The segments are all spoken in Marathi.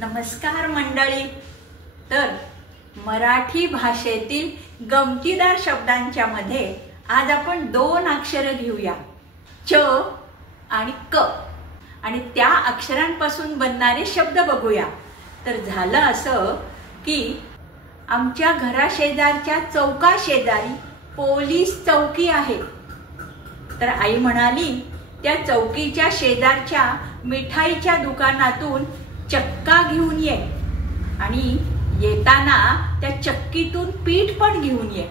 नमस्कार मंडळी। तर मराठी भाषेतील गमतीदार शब्दांच्या मध्ये आज आपण दोन अक्षर घेऊया, च आणि क, आणि त्या अक्षरांपासून बनणारे शब्द बघूया। तर झालं असं की आमच्या घराशेजारच्या चौका शेजारी पोलीस चौकी आहे। तर आई म्हणाली त्या चौकीच्या शेजारच्या मिठाईच्या दुकानातून चक्का घेऊन ये आणि येताना त्या चक्कीतून पीठ पण घेऊन ये।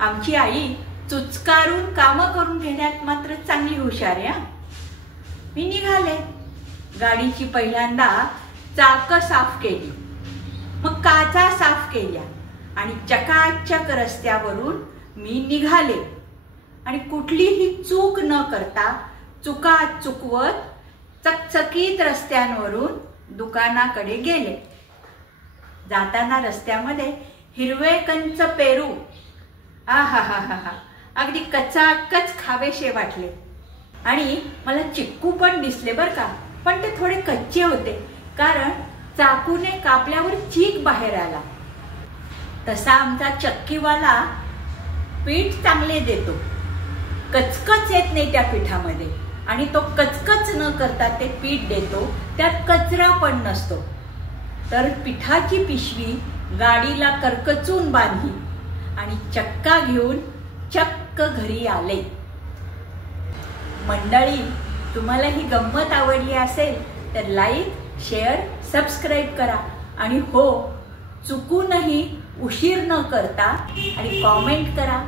आमची आई चुचकारून कामं करून घेण्यात मात्र चांगली हुशार आहे। मी निघाले, गाडीची पहिल्यांदा चाकं साफ केली, मग काचा साफ केल्या आणि चकाचक रस्त्यावरून मी निघाले आणि कुठलीही चूक न करता चुका चुकवत चकचकीत रस्त्यांवरून दुकानाकडे गेले। जाताना रस्त्यामध्ये हिरवे कंच पेरू आहाहाहा अगदी कचाकच खावेशे वाटले आणि मला चिक्कू पण दिसले बर का, पण ते थोडे कच्चे होते कारण चाकूने कापल्यावर चीक बाहेर आला। तसा आमचा चक्कीवाला पीठ चांगले देतो, कचकच येत नाही त्या पिठामध्ये आणि तो कचकच न करता ते पीठ देतो, त्यात कचरा पण नसतो। तर पिठाची पिशवी गाडीला करकचून बांधली आणि चक्का घेऊन चक्क घरी आले। मंडळी, तुम्हाला ही गंमत आवडली असेल तर लाईक, शेअर, सबस्क्राईब करा आणि हो, चुकूनही उशीर न करता आणि कॉमेंट करा।